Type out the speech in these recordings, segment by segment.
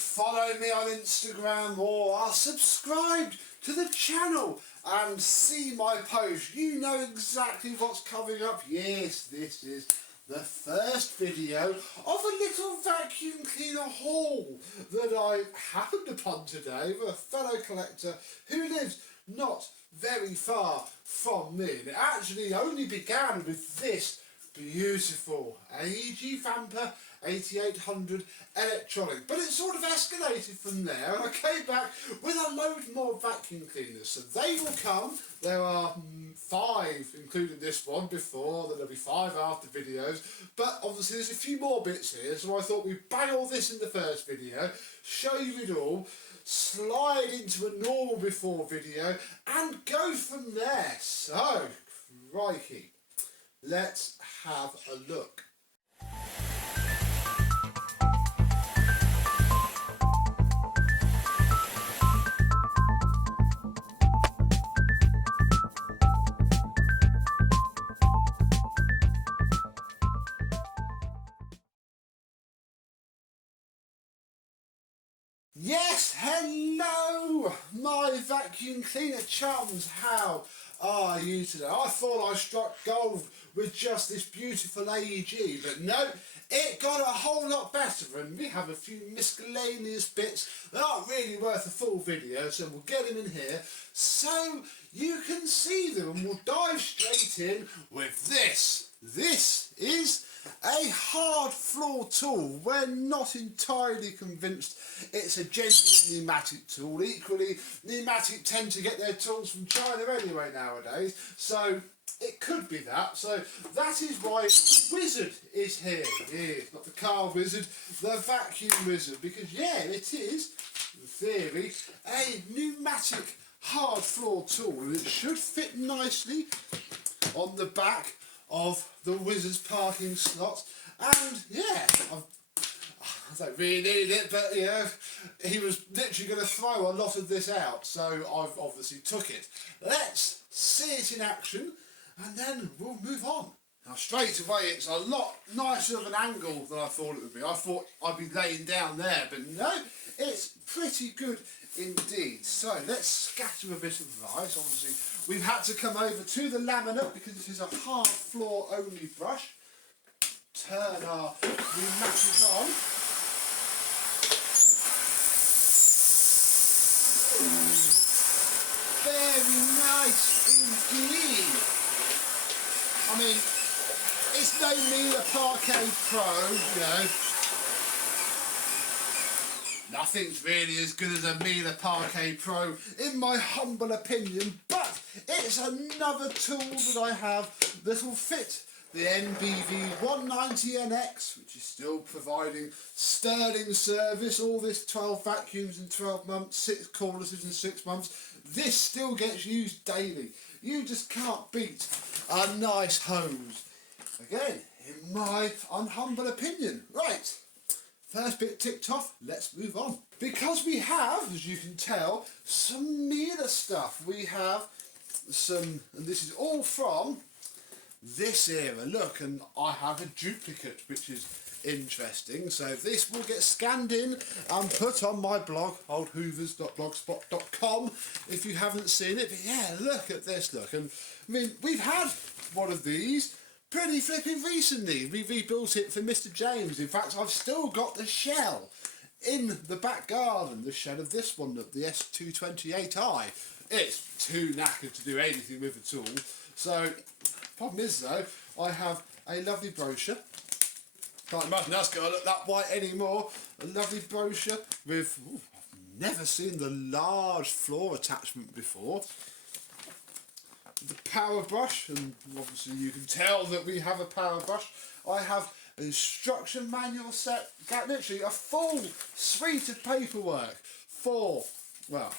follow me on Instagram or are subscribed to the channel and see my post, you know exactly what's coming up. Yes, this is the first video of a little vacuum cleaner haul that I happened upon today with a fellow collector who lives not very far from me. And it actually only began with this beautiful AEG Vampyr 8800 Electronic, but it sort of escalated from there, and I came back with a load more vacuum cleaners. So they will come. There are 5, including this one, before, then there'll be 5 after videos, but obviously there's a few more bits here, so I thought we'd bang all this in the first video, show you it all, slide into a normal before video, and go from there. So, crikey, let's have a look. Yes, hello, my vacuum cleaner chums. How are you today? I thought I struck gold with just this beautiful AEG, but no, it got a whole lot better, and we have a few miscellaneous bits that aren't really worth a full video, so we'll get them in here so you can see them, and we'll dive straight in with this. This is a hard floor tool. We're not entirely convinced it's a genuine pneumatic tool. Equally, pneumatic tend to get their tools from China anyway nowadays, so it could be that. So that is why the wizard is here. Yes, not the car wizard, the vacuum wizard, because yeah, it is, in theory, a pneumatic hard floor tool, and it should fit nicely on the back of the wizard's parking slot. And yeah, I don't really need it, but you know, he was literally going to throw a lot of this out, so I've obviously took it. Let's see it in action and then we'll move on. Now straight away it's a lot nicer of an angle than I thought it would be. I thought I'd be laying down there, but no, it's pretty good indeed. So let's scatter a bit of rice. Obviously we've had to come over to the laminate because this is a hard floor only brush. Turn our pneumatics on. Very nice indeed. I mean, it's no Miele Parquet Pro, you know. Nothing's really as good as a Miele Parquet Pro, in my humble opinion, but it's another tool that I have that will fit the NBV 190NX, which is still providing sterling service. All this 12 vacuums in 12 months, 6 cornices in 6 months. This still gets used daily. You just can't beat a nice hose. Again, in my unhumble opinion. Right. First bit ticked off, let's move on. Because we have, as you can tell, some Miele stuff. We have some, and this is all from this era. Look, and I have a duplicate, which is interesting. So this will get scanned in and put on my blog, oldhoovers.blogspot.com, if you haven't seen it. But yeah, look at this, look. And I mean, we've had one of these pretty flipping recently. We rebuilt it for Mr. James. In fact, I've still got the shell in the back garden, the shell of this one, the S228i. It's too knackered to do anything with at all. So, problem is though, I have a lovely brochure. Can't imagine that's going to look that white anymore. A lovely brochure with, ooh, I've never seen the large floor attachment before. The power brush, and obviously you can tell that we have a power brush. I have an instruction manual set, literally a full suite of paperwork for, well,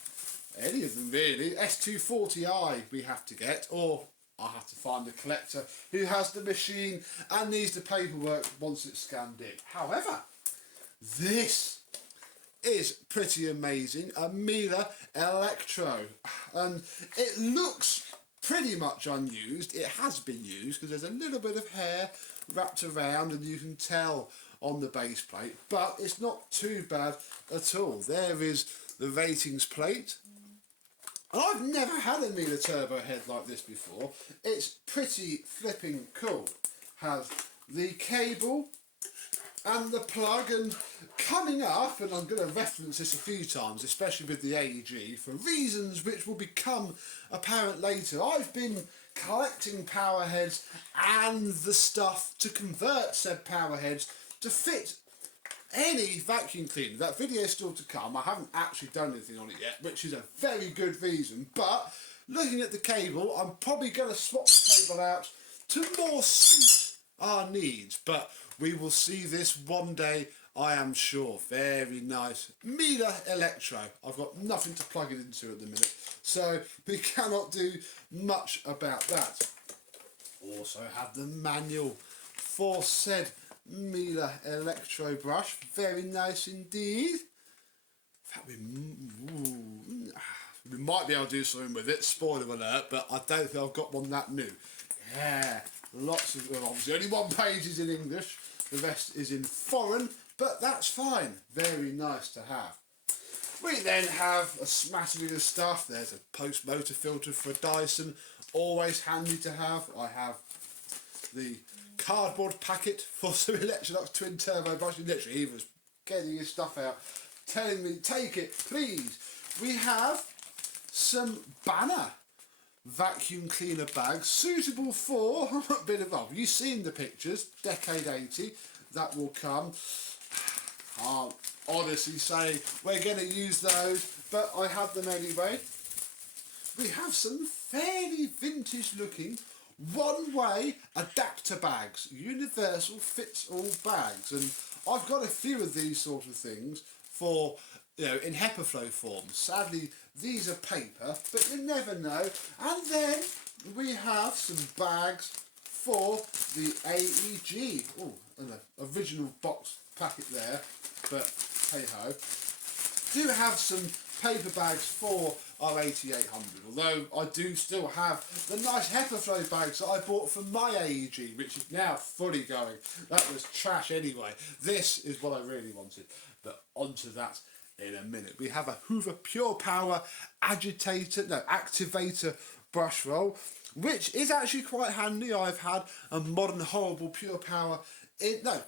any of them really. S240i we have to get, or I have to find a collector who has the machine and needs the paperwork once it's scanned in. However, this is pretty amazing, a Miele Electro, and it looks pretty much unused. It has been used because there's a little bit of hair wrapped around, and you can tell on the base plate, but it's not too bad at all. There is the ratings plate. And I've never had a Miele turbo head like this before. It's pretty flipping cool. Has the cable and the plug, and coming up, and I'm going to reference this a few times, especially with the AEG, for reasons which will become apparent later. I've been collecting power heads and the stuff to convert said power heads to fit any vacuum cleaner. That video is still to come. I haven't actually done anything on it yet, which is a very good reason. But looking at the cable, I'm probably going to swap the cable out to more suit our needs. But we will see this one day, I am sure. Very nice. Miele Electro. I've got nothing to plug it into at the minute, so we cannot do much about that. Also have the manual for said Miele Electro brush. Very nice indeed. In fact, we might be able to do something with it, spoiler alert, but I don't think I've got one that new. Yeah, lots of, well, obviously only one page is in English, the rest is in foreign, but that's fine. Very nice to have. We then have a smattering of stuff. There's a post motor filter for a Dyson, always handy to have. I have the cardboard packet for some Electrolux twin turbo brush. Literally, he was getting his stuff out, telling me, take it, please. We have some Banner vacuum cleaner bags suitable for a bit of, well, you've seen the pictures, decade 80, that will come. I'll honestly say we're going to use those, but I have them anyway. We have some fairly vintage looking one-way adapter bags, universal fits all bags, and I've got a few of these sort of things for, you know, in HEPA flow form. Sadly, these are paper, but you never know. And then we have some bags for the AEG. Oh, an original box packet there, but hey ho. Do have some paper bags for our 8800, although I do still have the nice HEPA flow bags that I bought from my AEG, which is now fully going. That was trash anyway. This is what I really wanted, but onto that in a minute. We have a Hoover Pure Power activator brush roll, which is actually quite handy. I've had a modern horrible Pure Power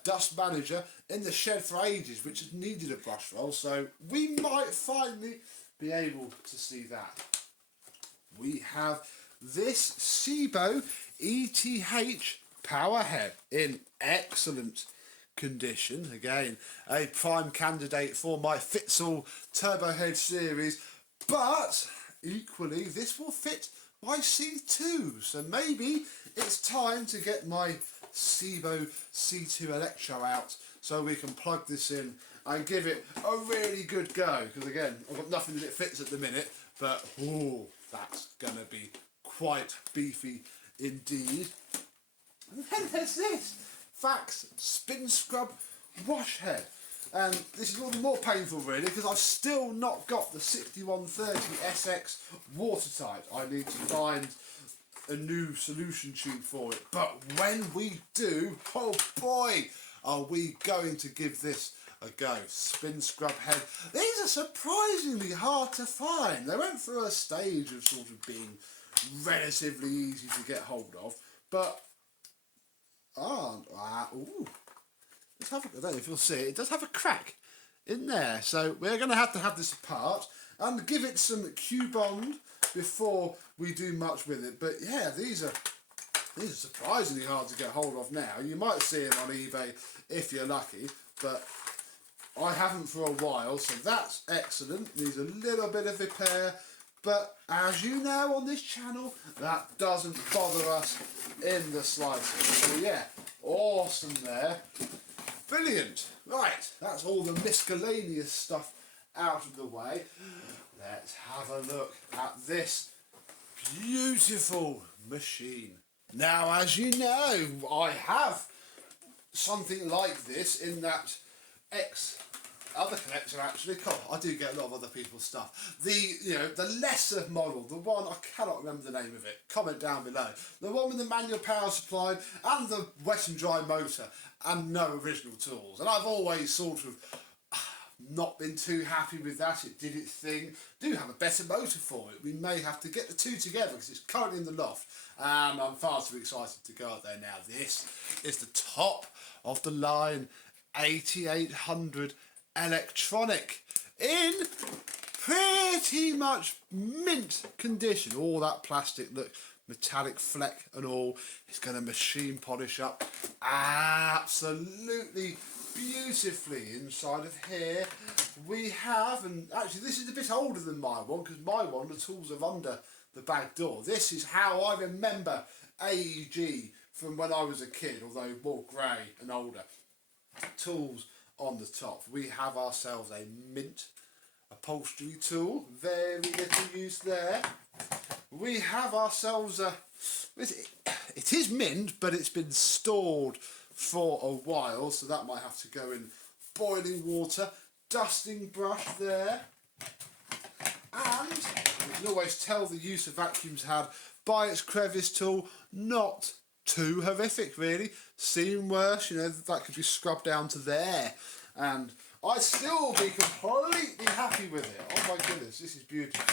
dust manager in the shed for ages, which has needed a brush roll, so we might finally be able to see that. We have this Sebo ETH power head in excellent condition. Again, a prime candidate for my Fits All Turbo Head series, but equally this will fit my C2, so maybe it's time to get my Sebo C2 Electro out so we can plug this in and give it a really good go, because again, I've got nothing that it fits at the minute, but ooh, that's gonna be quite beefy indeed. And then there's this Fax Spin Scrub Wash Head, and this is all the more painful really because I've still not got the 6130 SX watertight. I need to find a new solution tube for it, but when we do, oh boy, are we going to give this a go. Spin Scrub Head. These are surprisingly hard to find. They went through a stage of sort of being relatively easy to get hold of, but ooh, let's have I don't know if you'll see it. It does have a crack in there, so we're going to have this apart and give it some Q-bond before we do much with it. But yeah, these are surprisingly hard to get hold of now. You might see them on eBay if you're lucky, but I haven't for a while, so that's excellent. Needs a little bit of repair, but as you know on this channel, that doesn't bother us in the slightest. So yeah, awesome there. Brilliant. Right, that's all the miscellaneous stuff out of the way. Let's have a look at this beautiful machine. Now, as you know, I have something like this in that other collection actually. Cool. I do get a lot of other people's stuff. The lesser model, the one I cannot remember the name of it. Comment down below. The one with the manual power supply and the wet and dry motor and no original tools. And I've always sort of not been too happy with that. It did its thing. Do have a better motor for it. We may have to get the two together because it's currently in the loft. And I'm far too excited to go out there now. This is the top of the line 8800 Electronic in pretty much mint condition. All that plastic, look, metallic fleck and all. It's going to machine polish up absolutely beautifully. Inside of here we have, and actually this is a bit older than my one because my one, the tools are under the back door. This is how I remember AEG from when I was a kid, although more grey and older. Tools on the top. We have ourselves a mint upholstery tool, very little use there. We have ourselves a, it is mint, but it's been stored for a while, so that might have to go in boiling water. Dusting brush there, and you can always tell the use of vacuums had by its crevice tool. Not too horrific really, seen worse, that could be scrubbed down to there and I'd still be completely happy with it. Oh my goodness, this is beautiful.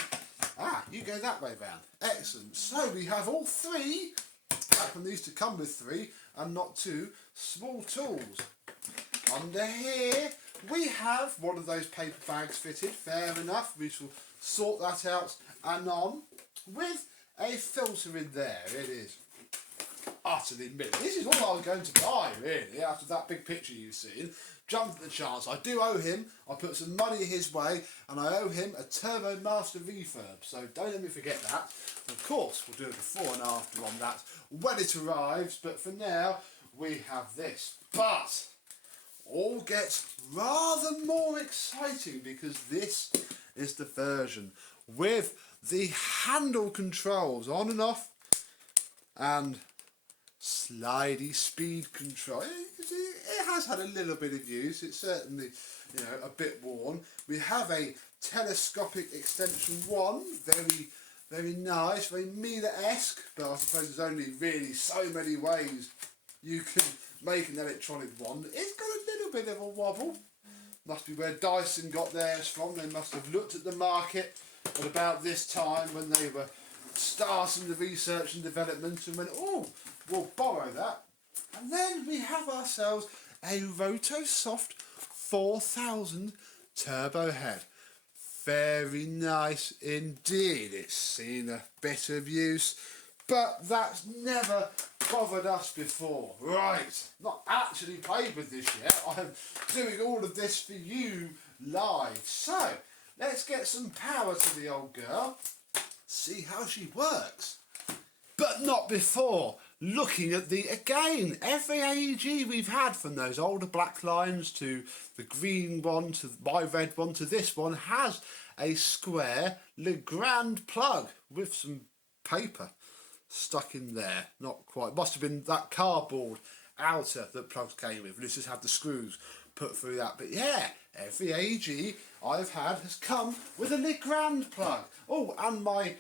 You go that way round. Excellent. So we have all three, back when they used to come with three and not two, small tools. Under here we have one of those paper bags fitted, fair enough, we shall sort that out anon, with a filter in there. It is utterly mint. This is all I was going to buy really after that big picture you've seen. Jumped at the chance. I do owe him, I put some money his way, and I owe him a Turbo Master refurb, so don't let me forget that. Of course we'll do a before and after on that when it arrives, but for now we have this. But all gets rather more exciting because this is the version with the handle controls on and off and slidey speed control. It has had a little bit of use. It's certainly, a bit worn. We have a telescopic extension one, very, very nice, very Miele-esque, but I suppose there's only really so many ways you can make an electronic one. It's got a little bit of a wobble. Must be where Dyson got theirs from. They must have looked at the market at about this time when they were starting the research and development and went, oh, we'll borrow that. And then we have ourselves a Rotosoft 4000 turbo head. Very nice indeed. It's seen a bit of use, but that's never bothered us before. Right, not actually played with this yet. I'm doing all of this for you live. So, let's get some power to the old girl. See how she works. But not before looking at again, every AEG we've had, from those older black lines to the green one to my red one to this one, has a square Legrand plug with some paper stuck in there. Not quite, must have been that cardboard outer that plugs came with. Let's just have the screws put through that. But yeah, every AEG I've had has come with a Legrand plug. Oh, and my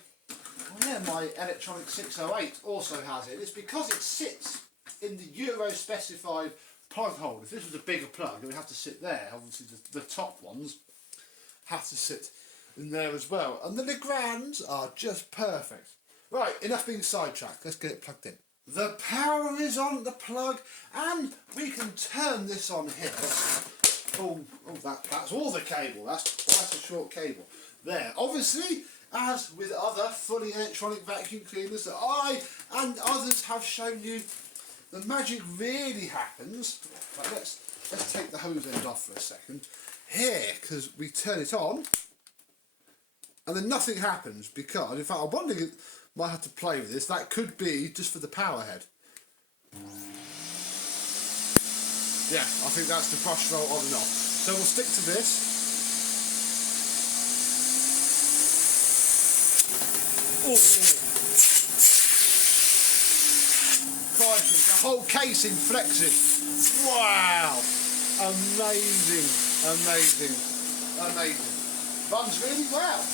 Electronic 608 also has it. It's because it sits in the Euro specified plug hole. If this was a bigger plug, it would have to sit there. Obviously the top ones have to sit in there as well. And the Legrands are just perfect. Right, enough being sidetracked. Let's get it plugged in. The power is on the plug, and we can turn this on here. That's all the cable. That's a short cable. There. Obviously, as with other fully electronic vacuum cleaners that I and others have shown you, the magic really happens. Right, let's take the hose end off for a second. Here, because we turn it on, and then nothing happens because, in fact, I'm wondering, might have to play with this. That could be just for the power head. Yeah, I think that's the brush roll on and off. So we'll stick to this. Oh. Crikey, the whole casing flexing. Wow, amazing. Amazing, amazing. Runs really well.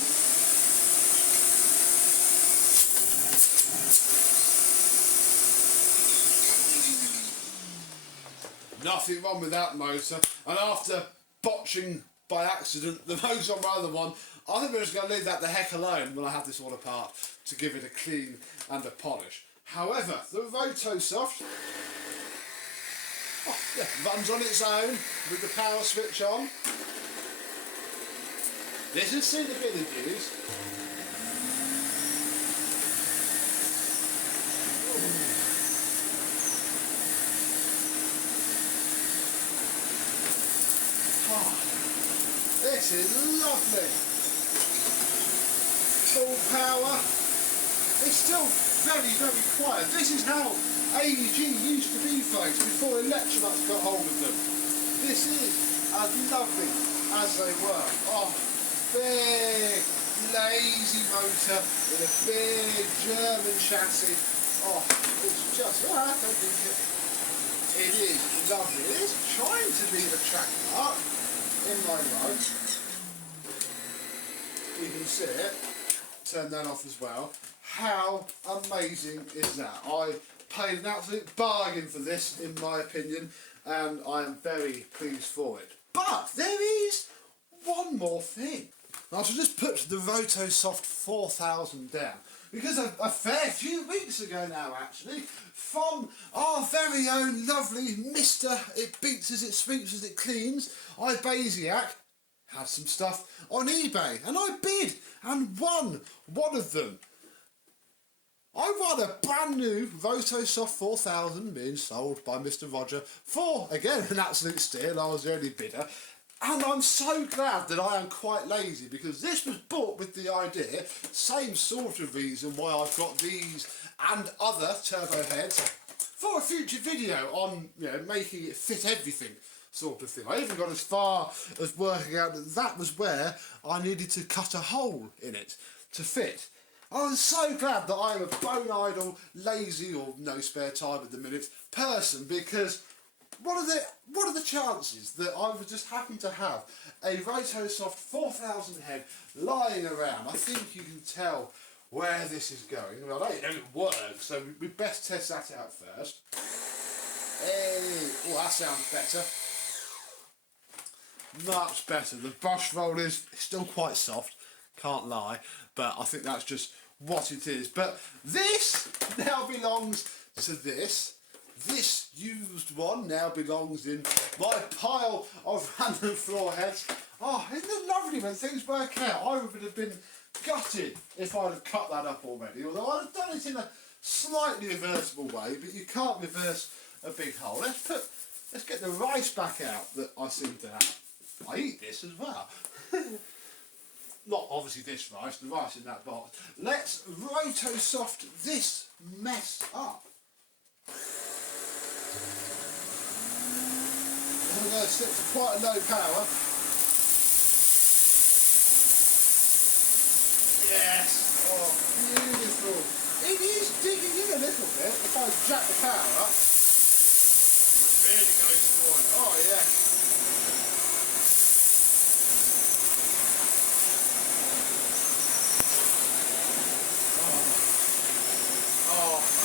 Nothing wrong with that motor. And after botching by accident the motor on my other one, I think we're just going to leave that the heck alone when I have this all apart to give it a clean and a polish. However, the Rotosoft runs on its own with the power switch on. This has seen a bit of use. This is lovely. Full power. It's still very, very quiet. This is how AEG used to be, folks, before Electronic got hold of them. This is as lovely as they were. Oh, big, lazy motor with a big German chassis. Oh, it's just, I don't think it is lovely. It is trying to leave a track mark in my road. You can see it. Turn that off as well. How amazing is that? I paid an absolute bargain for this, in my opinion, and I am very pleased for it. But there is one more thing. I shall just put the Rotosoft 4000 down, because a fair few weeks ago now, actually, from our very own lovely Mr. It Beats as It Sweeps as It Cleans, Ibasiak, had some stuff on eBay, and I bid and won one of them. I won a brand new Rotosoft 4000 being sold by Mr. Roger for, again, an absolute steal. I was the only bidder. And I'm so glad that I am quite lazy, because this was bought with the idea, same sort of reason why I've got these and other turbo heads, for a future video on, you know, making it fit everything sort of thing. I even got as far as working out that that was where I needed to cut a hole in it to fit. I was so glad that I'm a bone idle, lazy, or no spare time at the minute person, because what are the chances that I would just happen to have a Rotosoft 4000 head lying around? I think you can tell where this is going. Well, I don't know if it works, so we best test that out first. Hey, oh, that sounds better. Much better. The brush roll is still quite soft, can't lie, but I think that's just what it is. But this now belongs to this. This used one now belongs in my pile of random floor heads. Oh, isn't it lovely when things work out? I would have been gutted if I'd have cut that up already, although I'd have done it in a slightly reversible way, but you can't reverse a big hole. Let's get the rice back out that I seem to have. I eat this as well. Not obviously this rice, the rice in that box. Let's Rotosoft this mess up. I'm going to stick to quite a low power. Yes! Oh, beautiful. It is digging in a little bit. If I jack the power up, it really goes for it. Oh, yeah.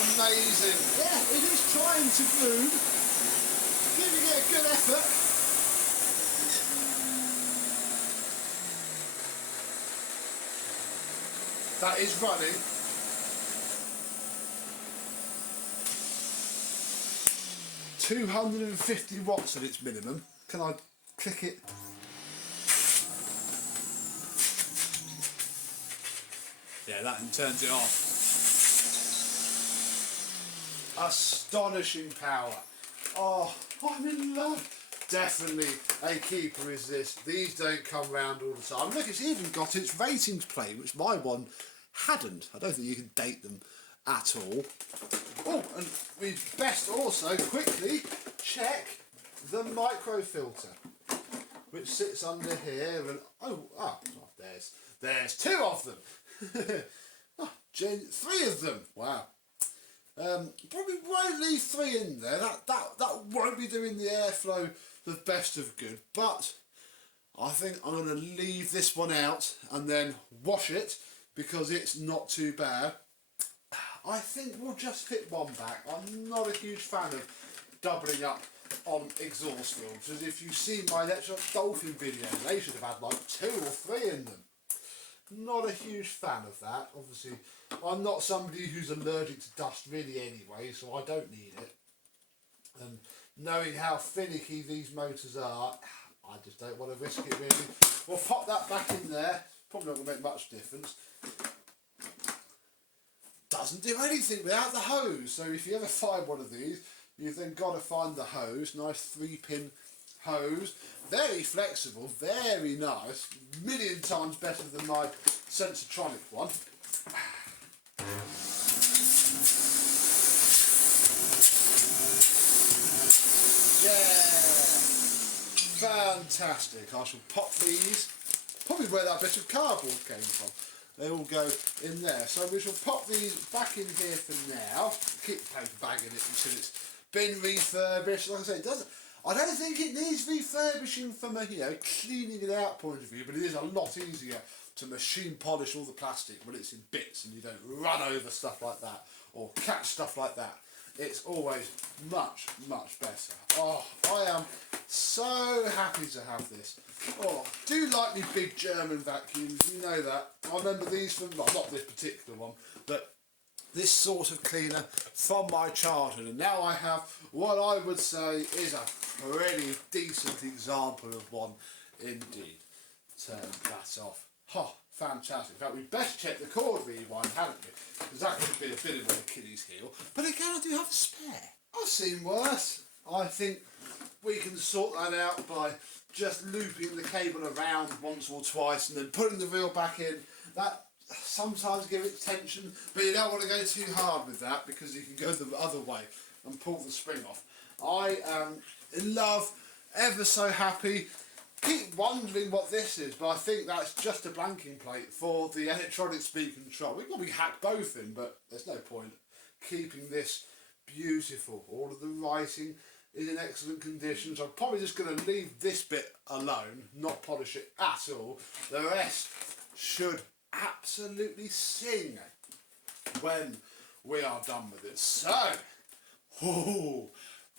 Amazing. Yeah, it is trying to move, giving it a good effort. That is running. $250 watts at its minimum. Can I click it? Yeah, that turns it off. Astonishing power. Oh, I'm in love. Definitely a keeper is this. These don't come round all the time. Look, it's even got its ratings plate, which my one hadn't. I don't think you can date them at all. Oh, and we'd best also quickly check the microfilter, which sits under here. And there's two of them. Oh, 3 of them. Wow. Probably won't leave 3 in there. That won't be doing the airflow the best of good, but I think I'm going to leave this one out and then wash it because it's not too bad. I think we'll just fit one back. I'm not a huge fan of doubling up on exhaust filters. If you see my Electronic Dolphin video, they should have had like 2 or 3 in them. Not a huge fan of that. Obviously, I'm not somebody who's allergic to dust really anyway, so I don't need it. And knowing how finicky these motors are, I just don't want to risk it really. We'll pop that back in there. Probably not going to make much difference. Doesn't do anything without the hose. So if you ever find one of these, you've then got to find the hose. Nice 3-pin hose. Very flexible, very nice. Million times better than my Sensortronic one. Yeah! Fantastic. I shall pop these. Probably where that bit of cardboard came from. They all go in there. So we shall pop these back in here for now. Keep the paper bag in it until it's been refurbished. Like I say, it doesn't. I don't think it needs refurbishing from a cleaning it out point of view, but it is a lot easier to machine polish all the plastic when it's in bits and you don't run over stuff like that or catch stuff like that. It's always much, much better. Oh, I am so happy to have this. Oh, do like me big German vacuums, you know that. I remember these from, well, not this particular one, but this sort of cleaner from my childhood. And now I have what I would say is a pretty decent example of one indeed. Turn that off. Oh, fantastic. In fact, we'd best check the cord rewind, hadn't we? Because that could have been a bit of an Achilles heel. But again, I do have a spare. I've seen worse. I think we can sort that out by just looping the cable around once or twice and then putting the reel back in. That sometimes gives it tension, but you don't want to go too hard with that because you can go the other way and pull the spring off. I am in love, ever so happy. Keep wondering what this is, but I think that's just a blanking plate for the electronic speed control. We can probably hack both in, but there's no point keeping this beautiful. All of the writing is in excellent condition, so I'm probably just going to leave this bit alone, not polish it at all. The rest should absolutely sing when we are done with it. So, oh,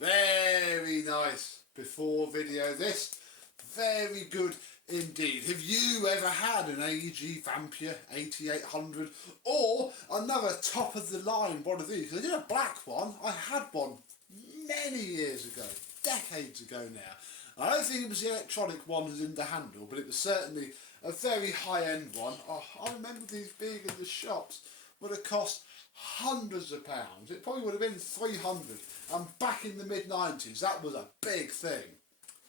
very nice before video this. Very good indeed. Have you ever had an AEG Vampyr 8800 or another top of the line one of these? I did a black one. I had one many years ago, decades ago now. I don't think it was the electronic one as in the handle, but it was certainly a very high-end one. Oh, I remember these being in the shops. Would have cost hundreds of pounds. It probably would have been 300. And back in the mid-90s, that was a big thing.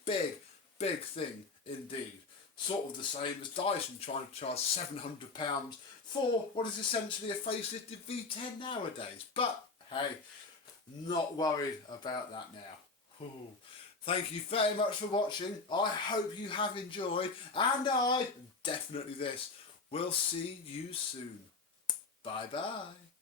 Big thing indeed. Sort of the same as Dyson trying to charge £700 for what is essentially a facelifted V10 nowadays. But hey, not worried about that now. Ooh. Thank you very much for watching. I hope you have enjoyed, and I, definitely this, will see you soon. Bye bye.